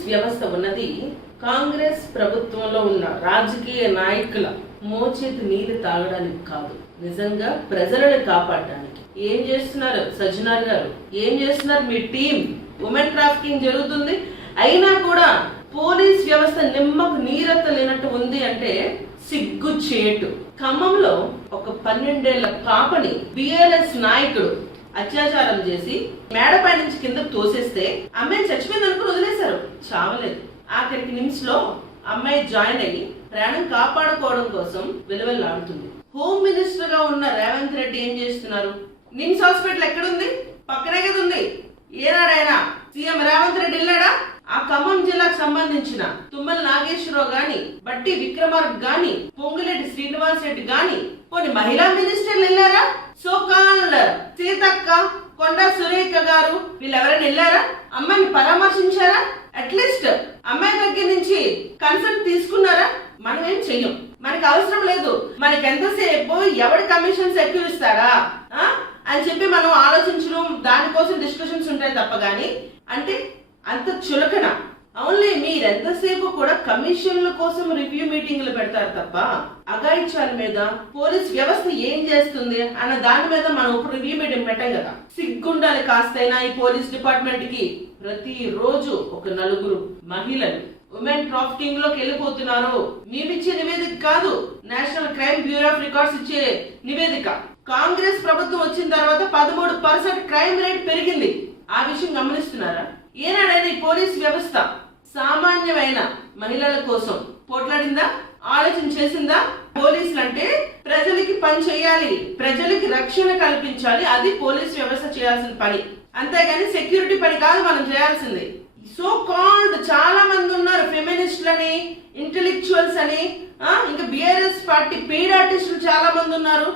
Police వ్యవస్థ ఉన్నది కాంగ్రెస్ ప్రభుత్వంలో ఉన్న రాజకీయ నాయకుల మోచేతి నీళ్లు తాగడానికి కాదు, నిజంగా ప్రజలను కాపాడడానికి. ఏం చేస్తున్నారు సజ్జనార్ గారు, ఏం చేస్తున్నారు మీ టీం? ఉమెన్ ట్రాఫికింగ్ జరుగుతుంది, అయినా కూడా పోలీస్ వ్యవస్థ నిమ్మకు నీరెత్త లేనట్టు ఉంది అంటే సిగ్గు చేటు. ఖమ్మంలో ఒక 12 ఏళ్ల పాపని బిఆర్ఎస్ నాయకుడు అత్యాచారం చేసి మేడపై నుంచి కిందకు తోసేస్తే అమ్మాయి చచ్చిపోయింది అనుకుని వదిలేశారు, చావలేదు. ఆఖరికి నిమ్స్ లో అమ్మాయి జాయిన్ అయ్యి ప్రాణం కాపాడుకోవడం కోసం విలువలాడుతుంది. హోమ్ మినిస్టర్ గా ఉన్న రేవంత్ రెడ్డి ఏం చేస్తున్నారు? నిమ్స్ హాస్పిటల్ ఎక్కడుంది? పక్కనే కదా ఉంది. ఏనాడైనా సీఎం రేవంత్ రెడ్డి వెళ్ళాడా? ఆ ఖమ్మం జిల్లాకు సంబంధించిన తుమ్మల నాగేశ్వరరావు గాని, బట్టి విక్రమార్క గాని, పొంగులేటి శ్రీనివాస్ రెడ్డి గాని, కొన్ని మహిళా మినిస్టర్లు వెళ్ళారా? సోకాల్ సీతక్క, కొండా సురేఖ గారు వీళ్ళెవరైనా వెళ్ళారా? అమ్మాయిని పరామర్శించారా? అట్లీస్ట్ అమ్మాయి దగ్గర నుంచి కన్సల్ట్ తీసుకున్నారా? మనం ఏం చెయ్యం, మనకి అవసరం లేదు. మనకి ఎంతసేపు ఎవరి కమిషన్స్ ఎక్కువ ఇస్తాడా అని చెప్పి మనం ఆలోచించడం, దానికోసం డిస్కషన్స్ ఉంటాయి తప్ప గాని అంటే అంత చులకన. ఓన్లీ మీరెంతసేపు కూడా కమిషన్ల కోసం రివ్యూ మీటింగ్లు పెడతారు తప్ప అఘాయిత్యాల మీద పోలీస్ వ్యవస్థ ఏం చేస్తుంది అన్న దాని మీద మనం ఇప్పుడు రివ్యూ మీటింగ్ పెట్టాం కదా. సిగ్గుండాలి కాస్తైనా ఈ పోలీస్ డిపార్ట్మెంట్ కి. ప్రతి రోజు ఒక 4 మహిళలు ఉమెన్ ట్రాఫికింగ్ లోకి వెళ్ళిపోతున్నారు. మేమిచ్చే నివేదిక కాదు, national crime bureau of records ఇచ్చే నివేదిక. కాంగ్రెస్ ప్రభుత్వం వచ్చిన తర్వాత 13% క్రైమ్ రేట్ పెరిగింది. ఆ విషయం గమనిస్తున్నారా? ఏనాడైనా ఈ పోలీస్ వ్యవస్థ సామాన్యమైన మహిళల కోసం పోట్లాడిందా? ఆలోచన చేసిందా? పోలీసులు అంటే ప్రజలకి పని చేయాలి, ప్రజలకి రక్షణ కల్పించాలి, అది పోలీస్ వ్యవస్థ చేయాల్సిన పని. అంతేగాని సెక్యూరిటీ పని కాదు మనం చేయాల్సింది. సో కాల్డ్ చాలా మంది ఉన్నారు, ఫెమినిస్టులని, ఇంటెలెక్చువల్స్ అని, ఇంకా బిఆర్ఎస్ పార్టీ పెయిడ్ ఆర్టిస్టులు చాలా మంది ఉన్నారు,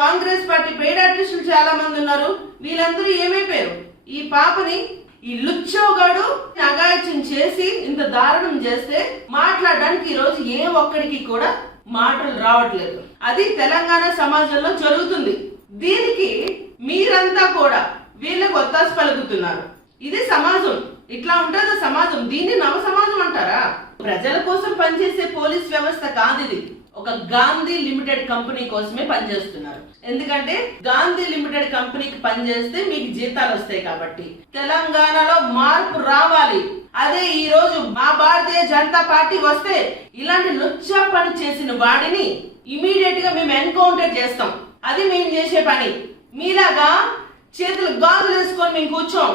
కాంగ్రెస్ పార్టీ పెయిడ్ ఆర్టిస్టులు చాలా మంది ఉన్నారు. వీళ్ళందరూ ఏమైపోయారు? ఈ పాపని ఈ లుచ్చోగాడు అఘాయిత్యం చేసి ఇంత దారుణం చేస్తే మాట్లాడడానికి ఈ రోజు ఏ ఒక్కడికి కూడా మాటలు రావట్లేదు. అది తెలంగాణ సమాజంలో జరుగుతుంది. దీనికి మీరంతా కూడా వీళ్ళకి ఒత్తాసు పలుకుతున్నారు. ఇది సమాజం, ఇట్లా ఉంటుంది సమాజం. దీన్ని నవ సమాజం అంటారా? ప్రజల కోసం పనిచేసే పోలీస్ వ్యవస్థ కాదు ఇది. ఒక గాంధీ లిమిటెడ్ కంపెనీ కోసమే పనిచేస్తున్నారు. ఎందుకంటే గాంధీ లిమిటెడ్ కంపెనీకి పనిచేస్తే మీకు జీతాలు వస్తాయి కాబట్టి. తెలంగాణలో మార్పు రావాలి. అదే ఈ రోజు మా భారతీయ జనతా పార్టీ వస్తే ఇలాంటి లుచ్చ పని చేసిన వాడిని ఇమీడియట్ గా మేము ఎన్కౌంటర్ చేస్తాం. అది మేము చేసే పని. మీలాగా చేతులు గాజులు వేసుకొని మేము కూర్చోం.